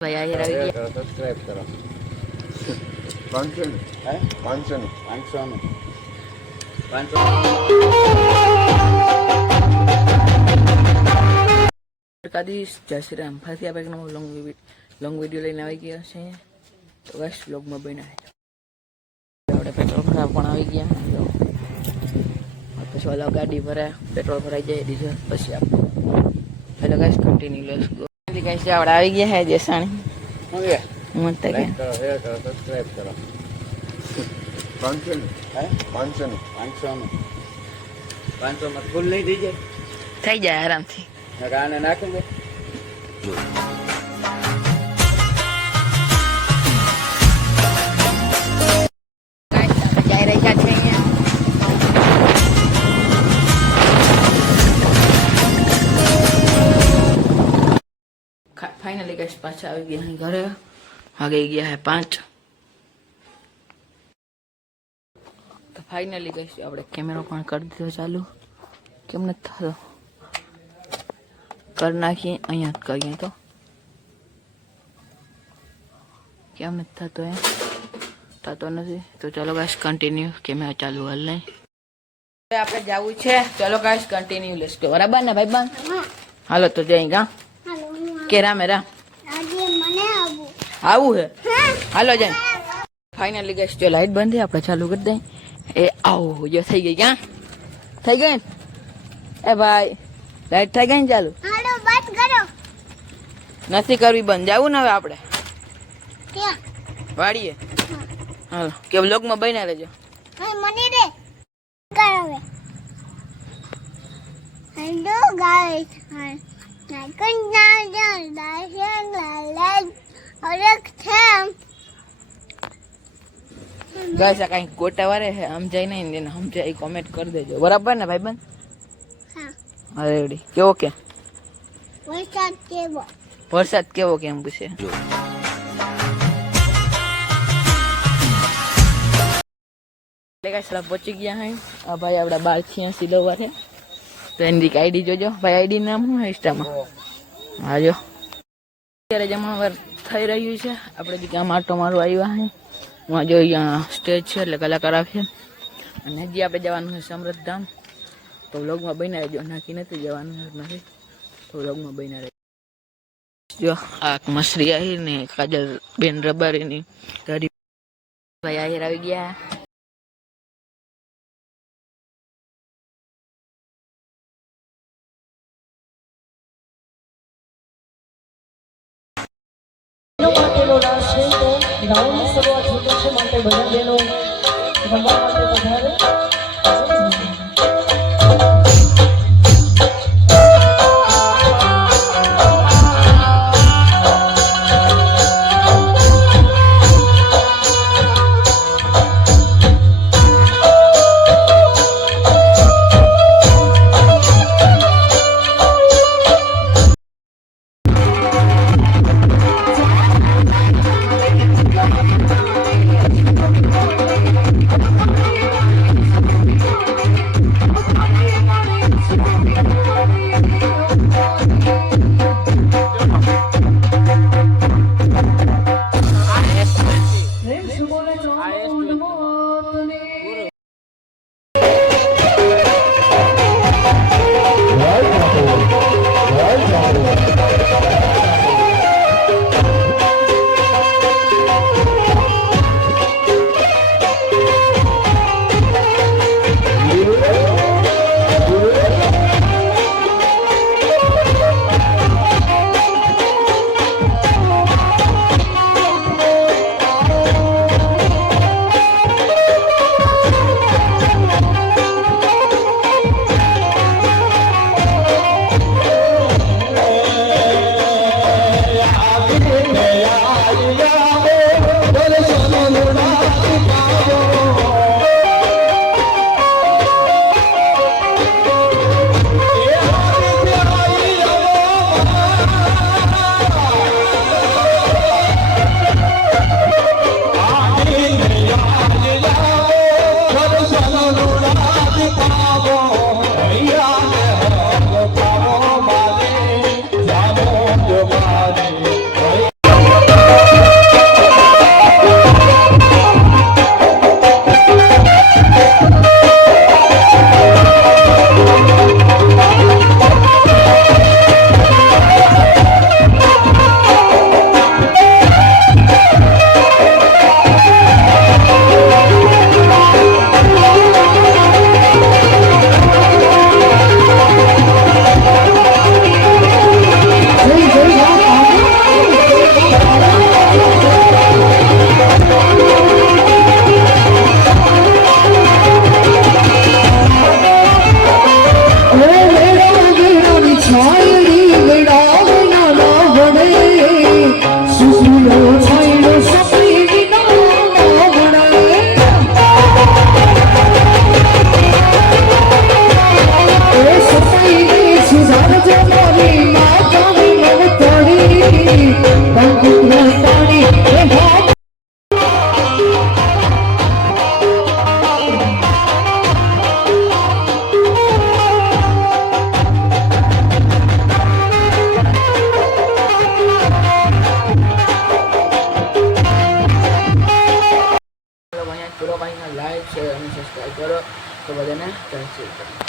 भाई आए रवि सब्सक्राइब करो 500 है 500 में 500 કાદી જય શ્રી રામ ફરી આપણે નવો લોંગ વિડિયો લઈને આવી ગયા છે તો બસ વ્લોગમાં બન્યા છે આપણે પેટ્રોલ ખરાબ પણ આવી ગયા જો પછી ઓલા ગાડી ભરાય પેટ્રોલ ભરાઈ જાય ડીઝલ પછી આપણે hello guys continue let's go guys આપણે આવી ગયા છે જેસાણી મત કે लाइक करो शेयर करो सब्सक्राइब करो 500 है 500 में फुल नहीं दीजिए થઈ જાય આરામથી गाने नाखेंगे ગાઈસ આપણે જઈ રહ્યા છે અહીંયા ફાઇનલી ગાઈસ પાછા આવી ગયા અહીં ઘરે વાગી ગયા હે 5 તો ફાઇનલી ગાઈસ આપણે કેમેરો પણ કરી દીધો ચાલુ કેમ નથી થતો કરી નાખીએ અહીંયા જ કરીએ તો કેમ નથી થતો એ થતો નથી તો ચલો ગાઈસ કન્ટિન્યુ કેમેરો ચાલુ હાલ નહીં આપણે જવું છે ચલો ગાઈસ કન્ટિન્યુ લેટ્સ ગો બરાબર ને ભાઈ બંધ હાલો તો જઈ ગા કે રામે રામ આવું હે હાલો જાય ફાઇનલી ગાઈસ જો લાઈટ બંધ છે આપણે ચાલુ કરી દઈએ એ આવો જો થઈ ગઈ ક્યાં થઈ ગઈ એ ભાઈ લાઈટ થઈ ગઈ ને ચાલુ હાલો બંધ કરો નથી કરવી બંધ જાવું ને હવે આપણે ક્યાં વાડીએ હાલો કે વ્લોગમાં બન્યા રહેજો મને દે કરાવે હેલો ગાઈસ નાકન ના દાશિંગ લાલ અરક થેમ ગાઈસ આ કઈ ગોટા વારે હે સમજાય નહીં ને સમજાય કોમેન્ટ કરી દેજો બરાબર ને ભાઈ બંધ હા રેડી કેવો કે વરસાદ વરસાદ કેવો કેવો કેમ પૂછે પહોંચી ગયા હે આ ભાઈ આપડા 1286 લેવા છે તો એની આઈડી જોજો ભાઈ આઈડી નામ શું હે ઇન્સ્ટામાં હા જો અત્યારે જમણવાર થઈ રહ્યું છે આપણે જે ગામ આટો મારવા આવ્યા હે હું જો અહીંયા સ્ટેજ છે એટલે કલાકાર આવશે અને હજી આપણે જવાનું છે સમૃદ્ધ ધામ તો વ્લોગમાં બન્યા રહેજો નાખી નથી જવાનું નથી તો વ્લોગમાં બન્યા રહેજો જો આ મસરી આવી ને કાજલ બેન રબારીની ગાડી ભાઈ આહિર આવી ગયા ગ્રાઉન્ડની શરૂઆત થઈ છે માટે બધા બહેનો રમવા માટે પધારે અહીંયા પૂરો ભાઈને લાઈક શેર અને સબસ્ક્રાઈબ કરો તો બધાને જય શ્રી કૃષ્ણ.